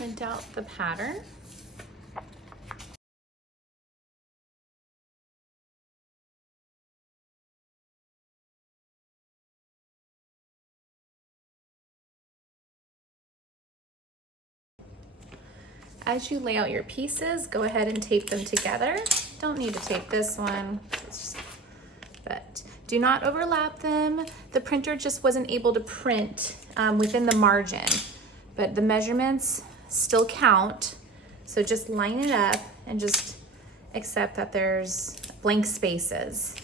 print out the pattern. As you lay out your pieces, go ahead and tape them together. Don't need to tape this one, but do not overlap them. The printer just wasn't able to print within the margin, but the measurements still count. So just line it up and just accept that there's blank spaces.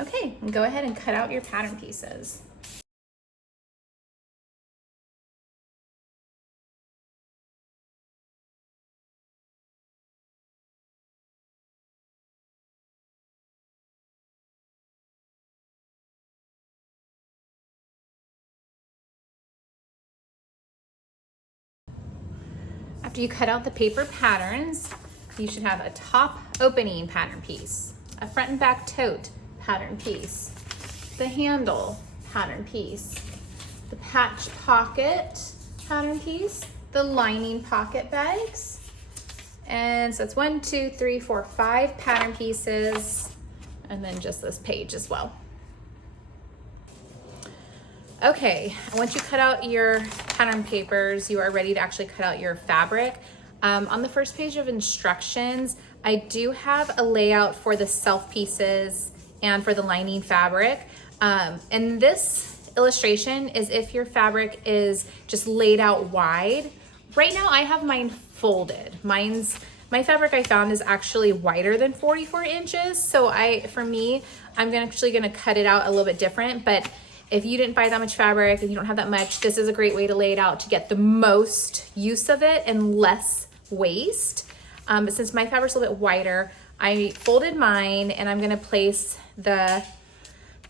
Okay, and go ahead and cut out your pattern pieces. After you cut out the paper patterns, you should have a top opening pattern piece, a front and back tote pattern piece, the handle pattern piece, the patch pocket pattern piece, the lining pocket bags. And so it's 1, 2, 3, 4, 5 pattern pieces, and then just this page as well. Okay, once you cut out your pattern papers, you are ready to actually cut out your fabric. On the first page of instructions, I do have a layout for the self pieces and for the lining fabric. And this illustration is if your fabric is just laid out wide. Right now I have mine folded. My fabric I found is actually wider than 44 inches. So I'm actually gonna cut it out a little bit different, but if you didn't buy that much fabric and you don't have that much, this is a great way to lay it out to get the most use of it and less waste. But since my fabric's a little bit wider, I folded mine and I'm gonna place the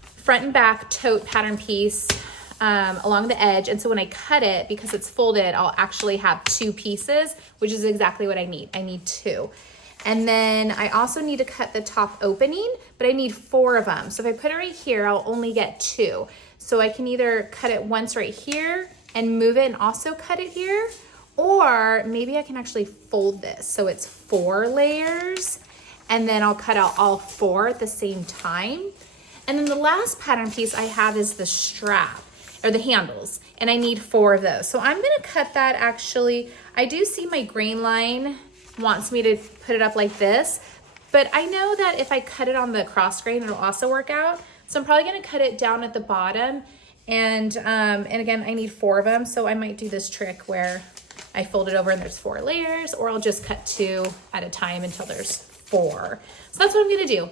front and back tote pattern piece along the edge. And so when I cut it, because it's folded, I'll actually have 2 pieces, which is exactly what I need. I need 2. And then I also need to cut the top opening, but I need 4 of them. So if I put it right here, I'll only get 2. So I can either cut it once right here and move it and also cut it here, or maybe I can actually fold this. So it's 4 layers, and then I'll cut out all 4 at the same time. And then the last pattern piece I have is the strap, or the handles, and I need 4 of those. So I'm gonna cut that actually. I do see my grain line wants me to put it up like this, but I know that if I cut it on the cross grain, it'll also work out. So I'm probably gonna cut it down at the bottom, and again, I need 4 of them, so I might do this trick where I fold it over and there's 4 layers, or I'll just cut 2 at a time until there's 4. So that's what I'm gonna do.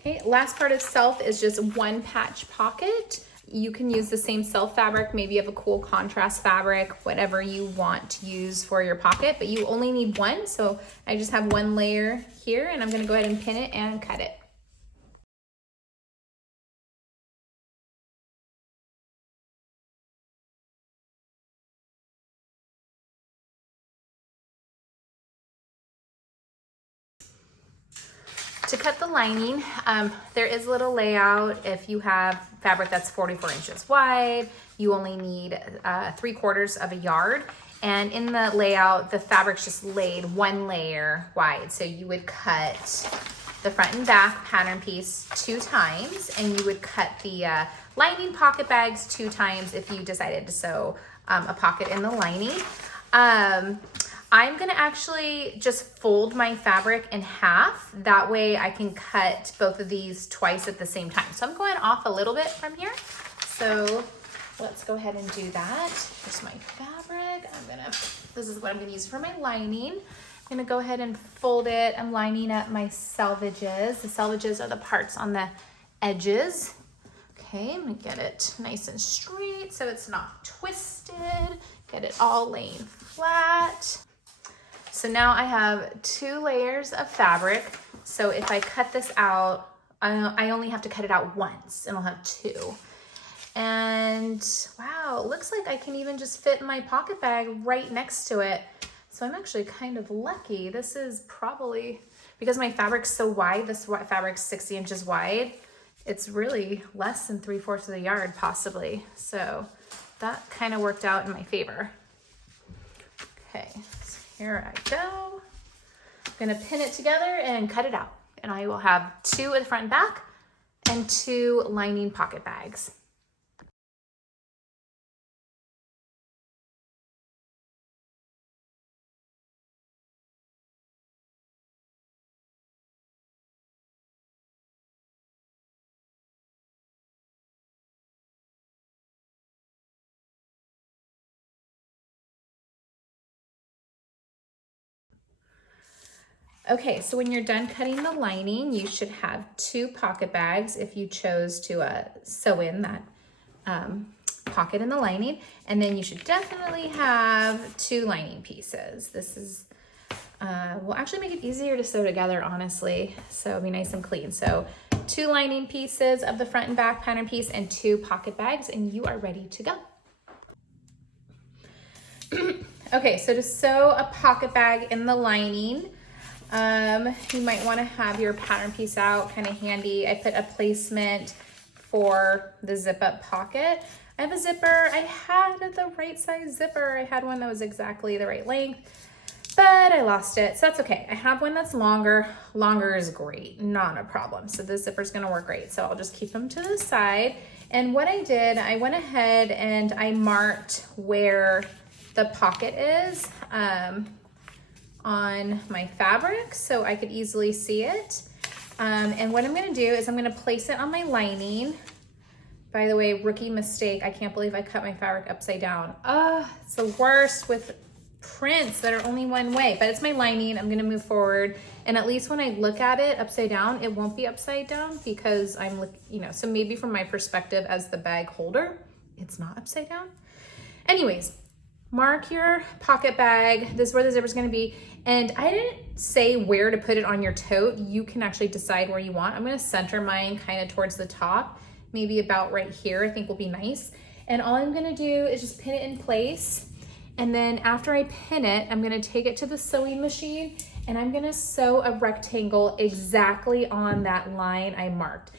Okay, last part of self is just one patch pocket. You can use the same self fabric. Maybe you have a cool contrast fabric, whatever you want to use for your pocket, but you only need one. So I just have one layer here, and I'm gonna go ahead and pin it and cut it. To cut the lining, there is a little layout. If you have fabric that's 44 inches wide, you only need 3/4 of a yard. And in the layout, the fabric's just laid one layer wide. So you would cut the front and back pattern piece 2 times, and you would cut the lining pocket bags 2 times if you decided to sew a pocket in the lining. I'm gonna actually just fold my fabric in half. That way I can cut both of these twice at the same time. So I'm going off a little bit from here. So let's go ahead and do that. Here's my fabric. This is what I'm gonna use for my lining. I'm gonna go ahead and fold it. I'm lining up my selvages. The selvages are the parts on the edges. Okay, I'm gonna get it nice and straight so it's not twisted. Get it all laying flat. So now I have 2 layers of fabric. So if I cut this out, I only have to cut it out once and I'll have 2. And wow, it looks like I can even just fit my pocket bag right next to it. So I'm actually kind of lucky. This is probably, because my fabric's so wide, this fabric's 60 inches wide, it's really less than 3/4 of the yard possibly. So that kind of worked out in my favor. Okay. Here I go. I'm gonna pin it together and cut it out. And I will have 2 at the front and back and 2 lining pocket bags. Okay, so when you're done cutting the lining, you should have 2 pocket bags if you chose to sew in that pocket in the lining. And then you should definitely have 2 lining pieces. This is, will actually make it easier to sew together, honestly. So it'll be nice and clean. So 2 lining pieces of the front and back pattern piece and 2 pocket bags, and you are ready to go. Okay, so to sew a pocket bag in the lining, you might want to have your pattern piece out kind of handy. I put a placement for the zip up pocket. I have a zipper. I had the right size zipper. I had one that was exactly the right length, but I lost it. So that's okay. I have one that's longer. Longer is great, not a problem. So this zipper's gonna work great. So I'll just keep them to the side. And what I did, I went ahead and I marked where the pocket is, on my fabric so I could easily see it. And what I'm gonna do is I'm gonna place it on my lining. By the way, rookie mistake. I can't believe I cut my fabric upside down. It's the worst with prints that are only one way, but it's my lining. I'm gonna move forward. And at least when I look at it upside down, it won't be upside down because I'm, so maybe from my perspective as the bag holder, it's not upside down. Anyways, mark your pocket bag. This is where the zipper is going to be. And I didn't say where to put it on your tote. You can actually decide where you want. I'm going to center mine kind of towards the top, maybe about right here, I think will be nice. And all I'm going to do is just pin it in place. And then after I pin it, I'm going to take it to the sewing machine and I'm going to sew a rectangle exactly on that line I marked.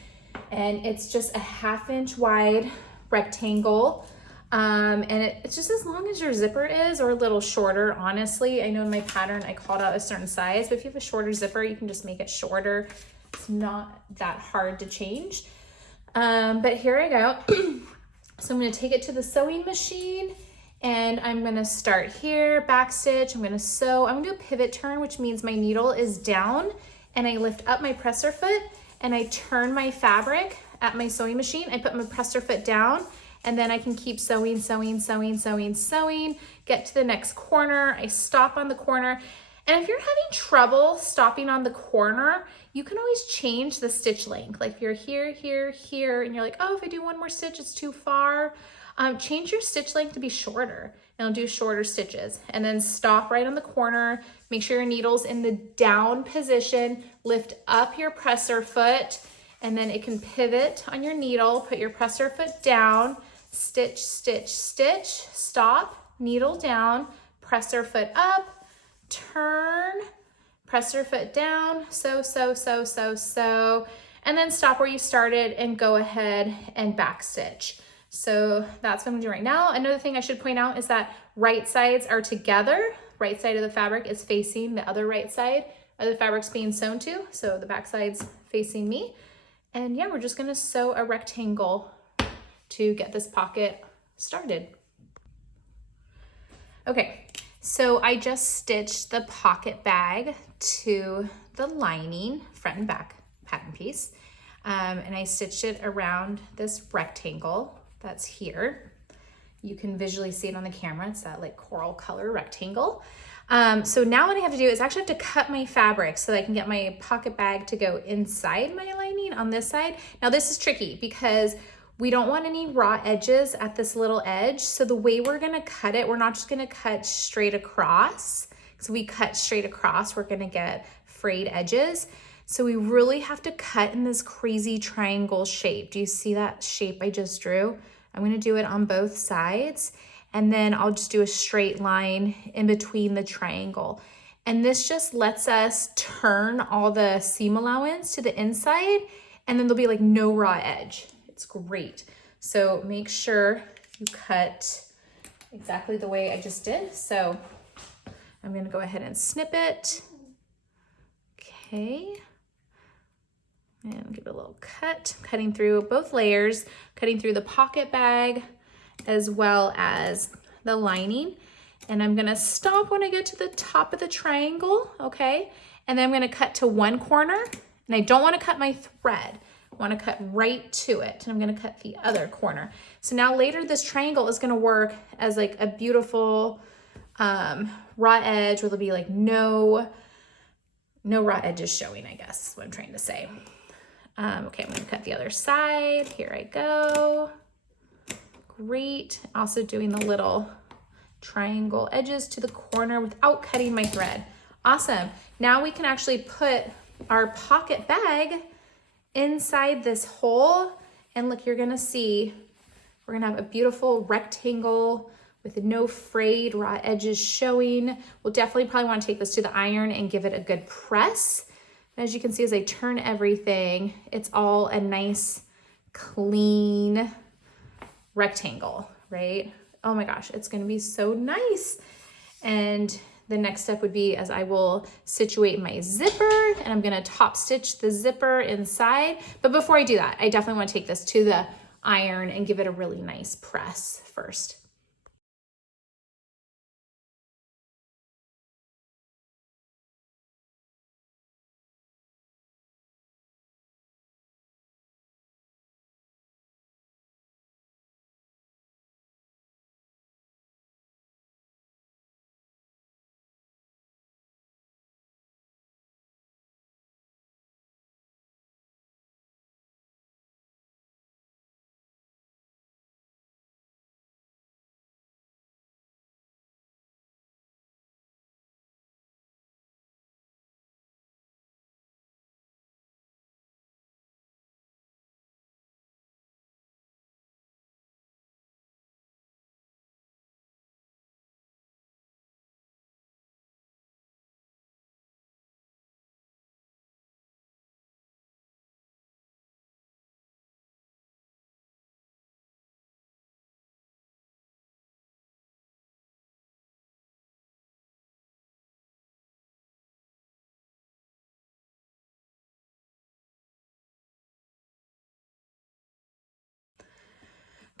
And it's just a 1/2 inch wide rectangle. And it's just as long as your zipper is, or a little shorter, honestly. I know in my pattern I called out a certain size, but if you have a shorter zipper, you can just make it shorter. It's not that hard to change. But here I go. So I'm gonna take it to the sewing machine and I'm gonna start here, back stitch. I'm gonna sew, I'm gonna do a pivot turn, which means my needle is down and I lift up my presser foot and I turn my fabric at my sewing machine. I put my presser foot down and then I can keep sewing, sewing, sewing, sewing, sewing, get to the next corner. I stop on the corner And if you're having trouble stopping on the corner, you can always change the stitch length. Like if you're here, here, here, and you're like, oh, if I do one more stitch, it's too far. Change your stitch length to be shorter and do shorter stitches. And then stop right on the corner. Make sure your needle's in the down position. Lift up your presser foot, and then it can pivot on your needle. Put your presser foot down, stitch, stitch, stitch, stop, needle down, presser foot up, turn, presser foot down, so, and then stop where you started and go ahead and back stitch. So that's what I'm doing right now. Another thing I should point out is that right sides are together. Right side of the fabric is facing the other right side of the fabric's being sewn to. So the back side's facing me. And yeah, we're just gonna sew a rectangle to get this pocket started. Okay. So I just stitched the pocket bag to the lining, front and back pattern piece. And I stitched it around this rectangle that's here. You can visually see it on the camera. It's that like coral color rectangle. So now what I have to do is actually have to cut my fabric so that I can get my pocket bag to go inside my lining on this side. Now this is tricky because we don't want any raw edges at this little edge. So the way we're gonna cut it, we're not just gonna cut straight across. Because we cut straight across, we're gonna get frayed edges. So we really have to cut in this crazy triangle shape. Do you see that shape I just drew? I'm gonna do it on both sides, and then I'll just do a straight line in between the triangle. And this just lets us turn all the seam allowance to the inside, and then there'll be like no raw edge. It's great. So make sure you cut exactly the way I just did. So I'm gonna go ahead and snip it. Okay. And give it a little cut, cutting through both layers, cutting through the pocket bag as well as the lining. And I'm gonna stop when I get to the top of the triangle, okay? And then I'm gonna cut to one corner, and I don't wanna cut my thread. I wanna cut right to it, and I'm gonna cut the other corner. So now later this triangle is gonna work as like a beautiful raw edge where there'll be like no raw edges showing, I guess is what I'm trying to say. Okay, I'm gonna cut the other side. Here I go. Great. Also doing the little triangle edges to the corner without cutting my thread. Awesome. Now we can actually put our pocket bag inside this hole. And look, you're gonna see, we're gonna have a beautiful rectangle with no frayed raw edges showing. We'll definitely probably wanna take this to the iron and give it a good press. As you can see, as I turn everything, it's all a nice, clean rectangle, right? Oh my gosh, it's gonna be so nice. And the next step would be as I will situate my zipper, and I'm gonna top stitch the zipper inside. But before I do that, I definitely wanna take this to the iron and give it a really nice press first.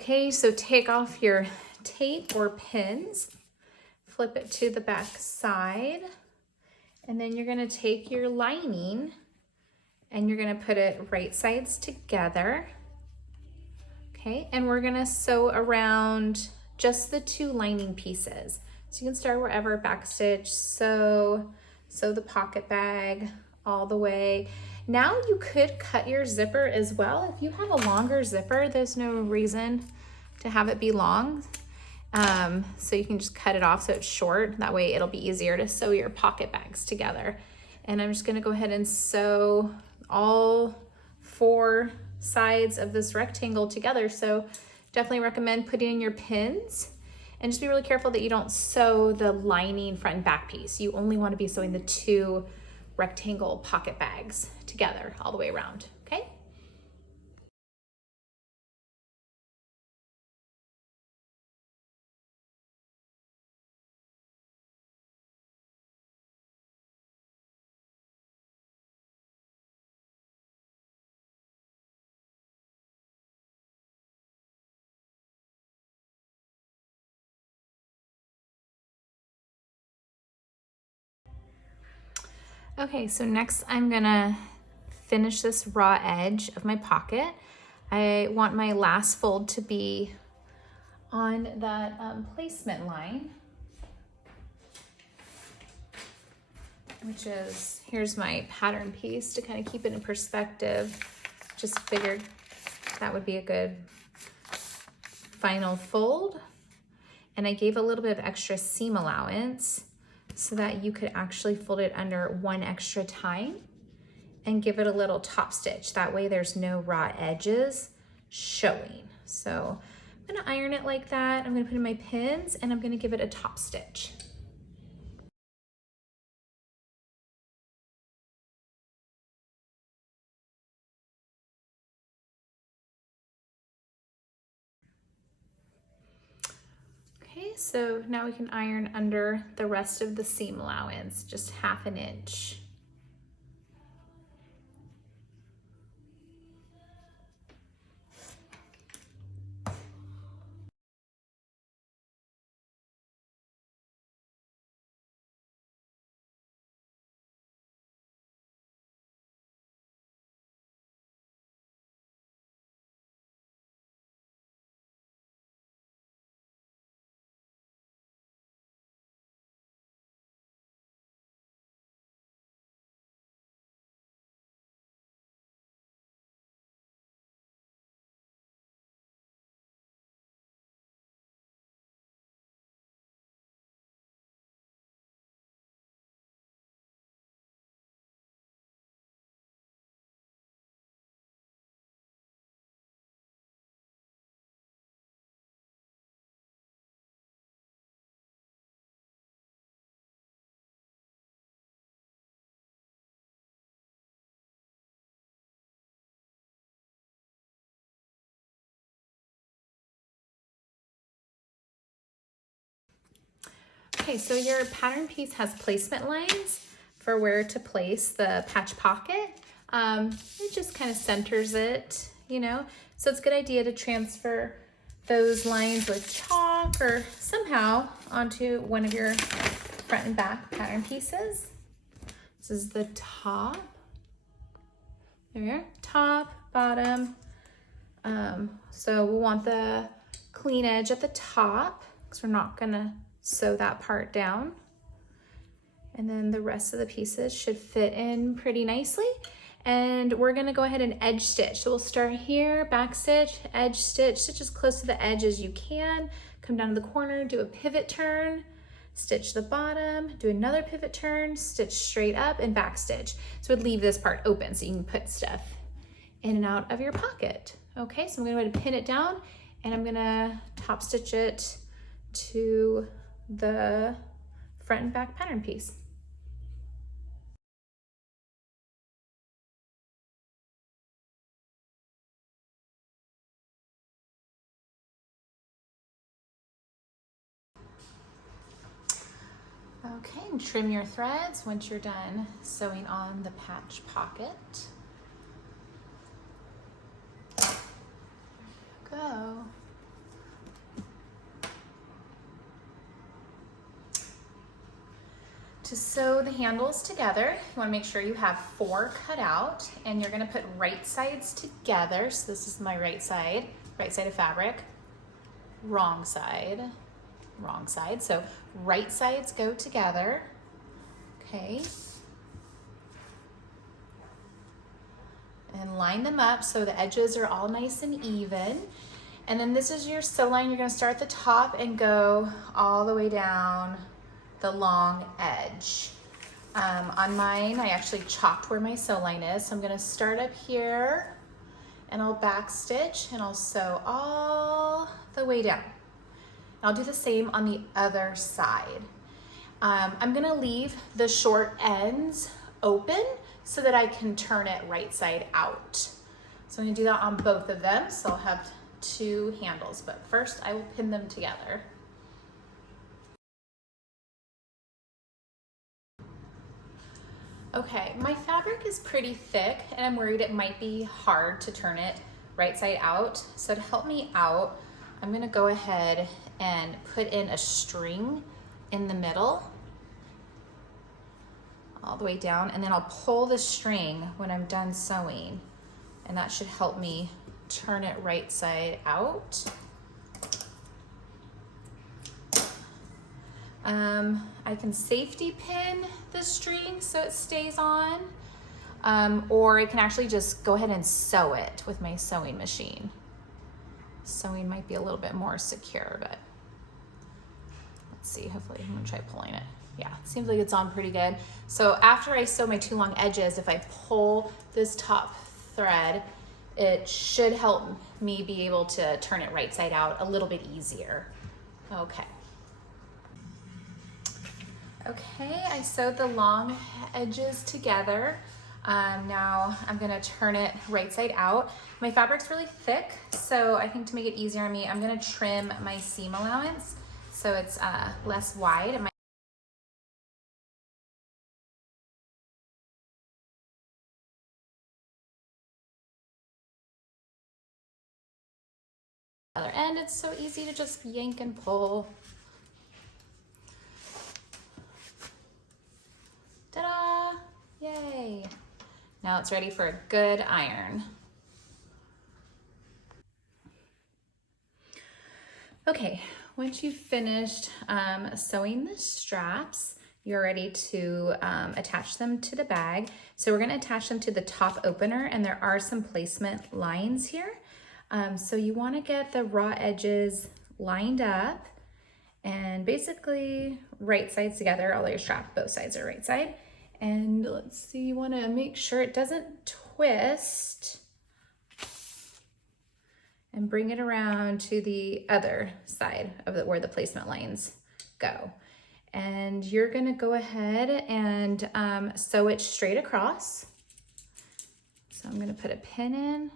Okay, so take off your tape or pins, flip it to the back side, and then you're gonna take your lining and you're gonna put it right sides together. Okay, and we're gonna sew around just the two lining pieces. So you can start wherever, backstitch, sew sew the pocket bag all the way. Now you could cut your zipper as well. If you have a longer zipper, there's no reason to have it be long. So you can just cut it off so it's short. That way it'll be easier to sew your pocket bags together. And I'm just gonna go ahead and sew all 4 sides of this rectangle together. So definitely recommend putting in your pins, and just be really careful that you don't sew the lining front and back piece. You only want to be sewing the 2 rectangle pocket bags together all the way around, okay? Okay, so next I'm gonna finish this raw edge of my pocket. I want my last fold to be on that placement line, which is, here's my pattern piece to kind of keep it in perspective. Just figured that would be a good final fold. And I gave a little bit of extra seam allowance so that you could actually fold it under 1 extra time and give it a little top stitch. That way there's no raw edges showing. So I'm gonna iron it like that. I'm gonna put in my pins and I'm gonna give it a top stitch. Okay, so now we can iron under the rest of the seam allowance, just 1/2 inch. Okay, so your pattern piece has placement lines for where to place the patch pocket. It just kind of centers it, you know? So it's a good idea to transfer those lines with chalk or somehow onto one of your front and back pattern pieces. This is the top. There we are, top, bottom. So we want the clean edge at the top because we're not gonna sew that part down. And then the rest of the pieces should fit in pretty nicely. And we're gonna go ahead and edge stitch. So we'll start here, back stitch, edge stitch, stitch as close to the edge as you can. Come down to the corner, do a pivot turn, stitch the bottom, do another pivot turn, stitch straight up and back stitch. So we'd leave this part open so you can put stuff in and out of your pocket. Okay, so I'm gonna go ahead and pin it down and I'm gonna top stitch it to the front and back pattern piece. Okay, and trim your threads once you're done sewing on the patch pocket. There you go. To sew the handles together, you want to make sure you have 4 cut out, and you're going to put right sides together. So this is my right side of fabric, wrong side. So right sides go together. okay? And line them up so the edges are all nice and even. And then this is your sew line. You're gonna start at the top and go all the way down the long edge. On mine, I actually chalked where my sew line is. So I'm gonna start up here and I'll back stitch and I'll sew all the way down. I'll do the same on the other side. I'm gonna leave the short ends open so that I can turn it right side out. So I'm gonna do that on both of them. So I'll have 2 handles, but first I will pin them together. Okay, my fabric is pretty thick and I'm worried it might be hard to turn it right side out. So to help me out, I'm gonna go ahead and put in a string in the middle, all the way down, and then I'll pull the string when I'm done sewing, and that should help me turn it right side out. I can safety pin the string so it stays on, or I can actually just go ahead and sew it with my sewing machine. Sewing might be a little bit more secure, but let's see, hopefully I'm gonna try pulling it. Yeah, seems like it's on pretty good. So after I sew my 2 long edges, if I pull this top thread, it should help me be able to turn it right side out a little bit easier. Okay. Okay, I sewed the long edges together. Now I'm gonna turn it right side out. My fabric's really thick, so I think to make it easier on me, I'm gonna trim my seam allowance so it's less wide. Other end, it's so easy to just yank and pull. Ta-da! Yay! Now it's ready for a good iron. Okay, once you've finished sewing the straps, you're ready to attach them to the bag. So we're gonna attach them to the top opener, and there are some placement lines here. So you wanna get the raw edges lined up and basically right sides together, although your strap, both sides are right side. And let's see, you wanna make sure it doesn't twist, and bring it around to the other side of where the placement lines go. And you're gonna go ahead and sew it straight across. So I'm gonna put a pin in.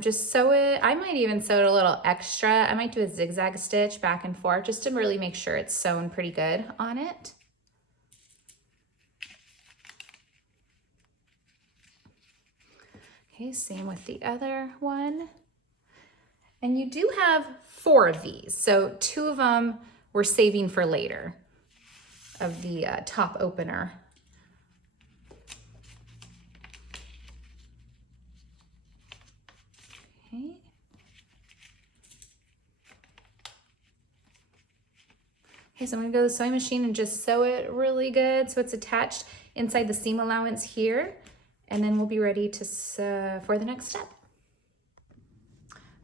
Just sew it. I might even sew it a little extra. I might do a zigzag stitch back and forth just to really make sure it's sewn pretty good on it. Okay, same with the other one. And you do have 4 of these. So 2 of them we're saving for later of the top opener. Okay. Okay, so I'm gonna go to the sewing machine and just sew it really good so it's attached inside the seam allowance here. And then we'll be ready to sew for the next step.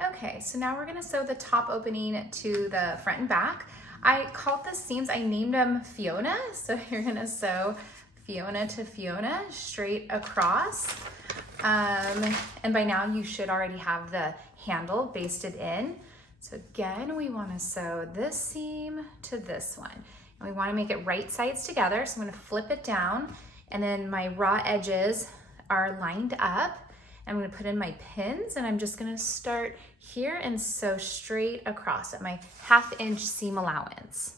Okay, so now we're gonna sew the top opening to the front and back. I called the seams, I named them Fiona. So you're gonna sew Fiona to Fiona straight across. And by now you should already have the handle basted in. So again, we wanna sew this seam to this one. And we wanna make it right sides together. So I'm gonna flip it down, and then my raw edges are lined up. I'm gonna put in my pins, and I'm just gonna start here and sew straight across at my 1/2 inch seam allowance.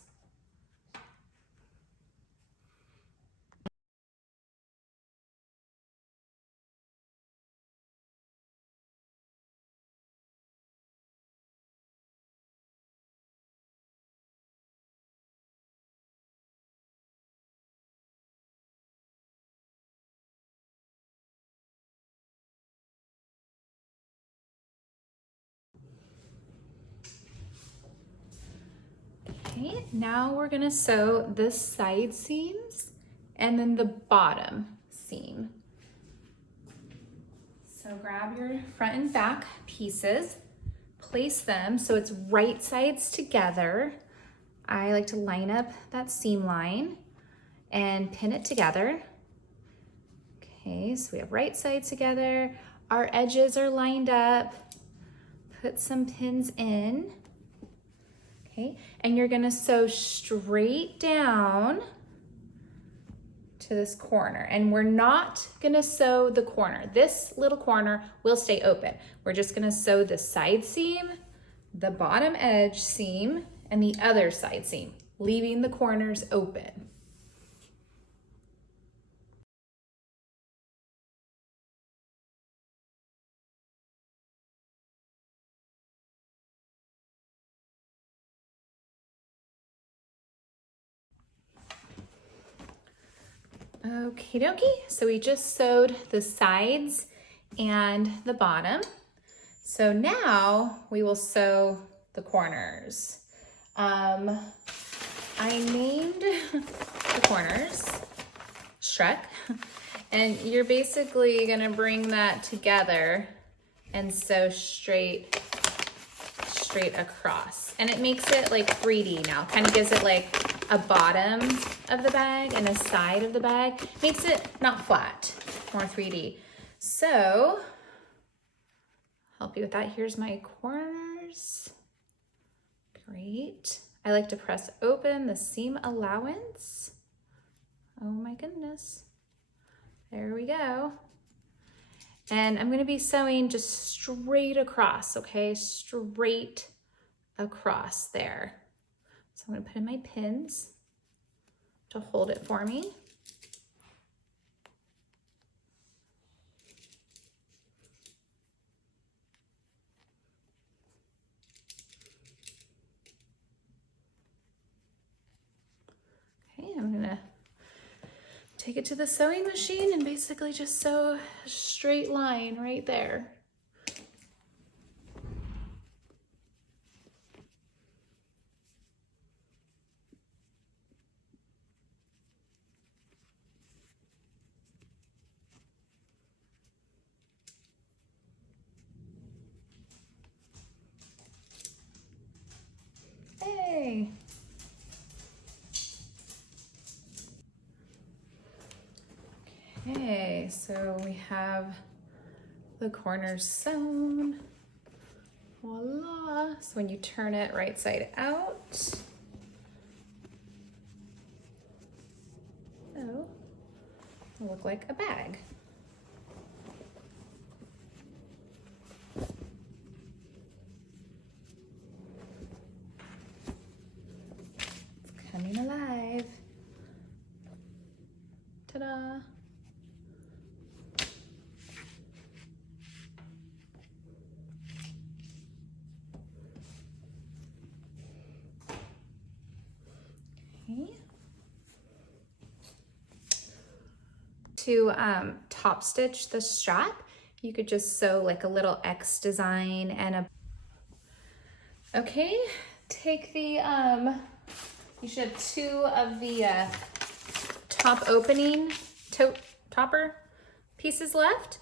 Okay, now we're gonna sew the side seams and then the bottom seam. So grab your front and back pieces, place them so it's right sides together. I like to line up that seam line and pin it together. Okay, so we have right sides together. Our edges are lined up. Put some pins in. Okay, and you're gonna sew straight down to this corner. And we're not gonna sew the corner. This little corner will stay open. We're just gonna sew the side seam, the bottom edge seam, and the other side seam, leaving the corners open. Okie dokie, so we just sewed the sides and the bottom. So now we will sew the corners. I named the corners Shrek, and you're basically gonna bring that together and sew straight across. And it makes it like 3D now, kind of gives it like a bottom of the bag and a side of the bag. Makes it not flat, more 3D. So, help you with that. Here's my corners. Great. I like to press open the seam allowance. Oh my goodness. There we go. And I'm gonna be sewing just straight across, okay? Straight across there. So I'm gonna put in my pins to hold it for me. Okay, I'm gonna take it to the sewing machine and basically just sew a straight line right there. Hey. Okay, so we have the corners sewn. Voila. So when you turn it right side out, it'll look like a bag. It's coming alive. Ta-da. To top stitch the strap, you could just sew like a little X design and a... Okay, take the, you should have 2 of the top opening topper pieces left.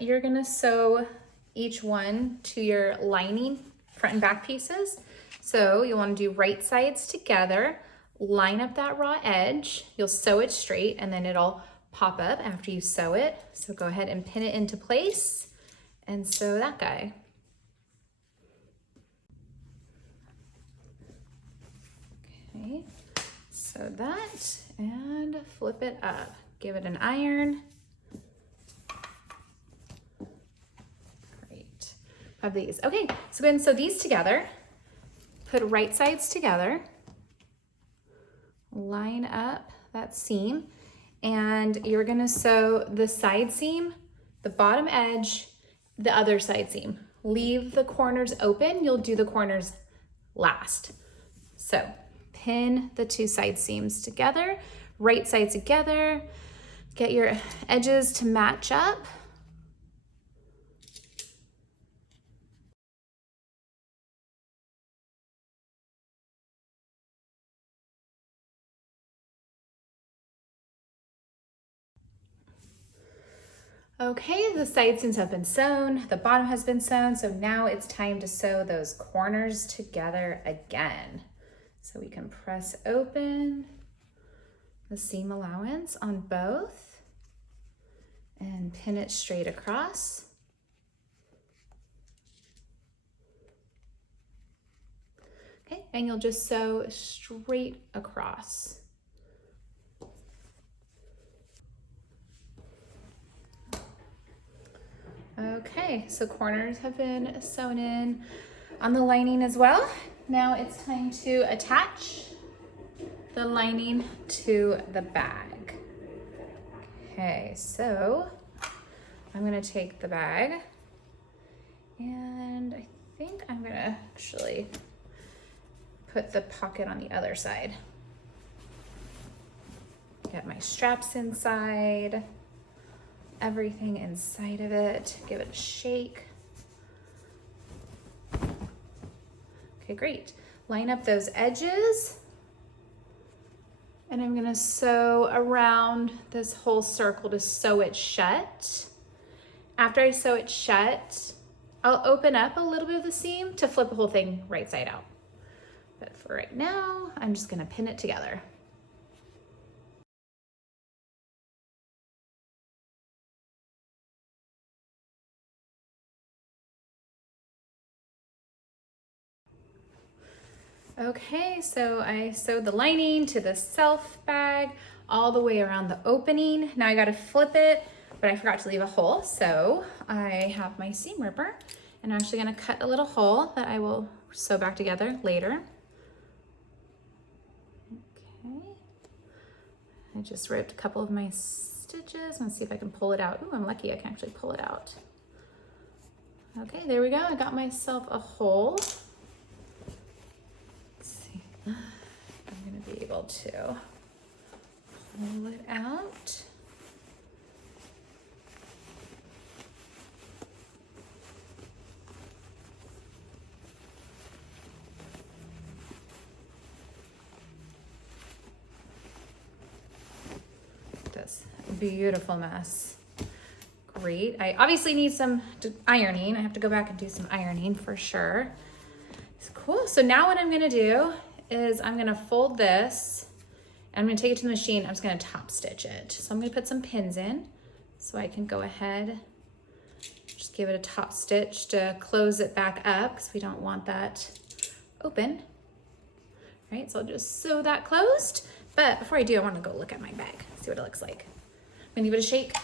You're gonna sew each one to your lining front and back pieces. So you'll wanna do right sides together, line up that raw edge, you'll sew it straight and then it'll pop up after you sew it. So go ahead and pin it into place and sew that guy. Okay, sew that and flip it up. Give it an iron. Great. Have these. Okay, so go ahead and sew these together. Put right sides together. Line up that seam. And you're gonna sew the side seam, the bottom edge, the other side seam. Leave the corners open. You'll do the corners last. So pin the 2 side seams together, right side together, get your edges to match up. Okay, the side seams have been sewn, the bottom has been sewn, so now it's time to sew those corners together again. So we can press open the seam allowance on both and pin it straight across. Okay, and you'll just sew straight across. Okay, so corners have been sewn in on the lining as well. Now it's time to attach the lining to the bag. Okay, so I'm gonna take the bag and I think I'm gonna actually put the pocket on the other side. Get my straps inside. Everything inside of it. Give it a shake. Okay, great. Line up those edges. And I'm gonna sew around this whole circle to sew it shut. After I sew it shut, I'll open up a little bit of the seam to flip the whole thing right side out. But for right now, I'm just gonna pin it together. Okay, so I sewed the lining to the self bag all the way around the opening. Now I gotta flip it, but I forgot to leave a hole. So I have my seam ripper and I'm actually gonna cut a little hole that I will sew back together later. Okay, I just ripped a couple of my stitches. Let's see if I can pull it out. Ooh, I'm lucky I can actually pull it out. Okay, there we go. I got myself a hole. I'm gonna be able to pull it out. This beautiful mess. Great. I obviously need some ironing. I have to go back and do some ironing for sure. It's cool. So now what I'm gonna do is I'm gonna fold this and I'm gonna take it to the machine. I'm just gonna top stitch it. So I'm gonna put some pins in so I can go ahead, just give it a top stitch to close it back up because we don't want that open. All right, so I'll just sew that closed. But before I do, I wanna go look at my bag, see what it looks like. I'm gonna give it a shake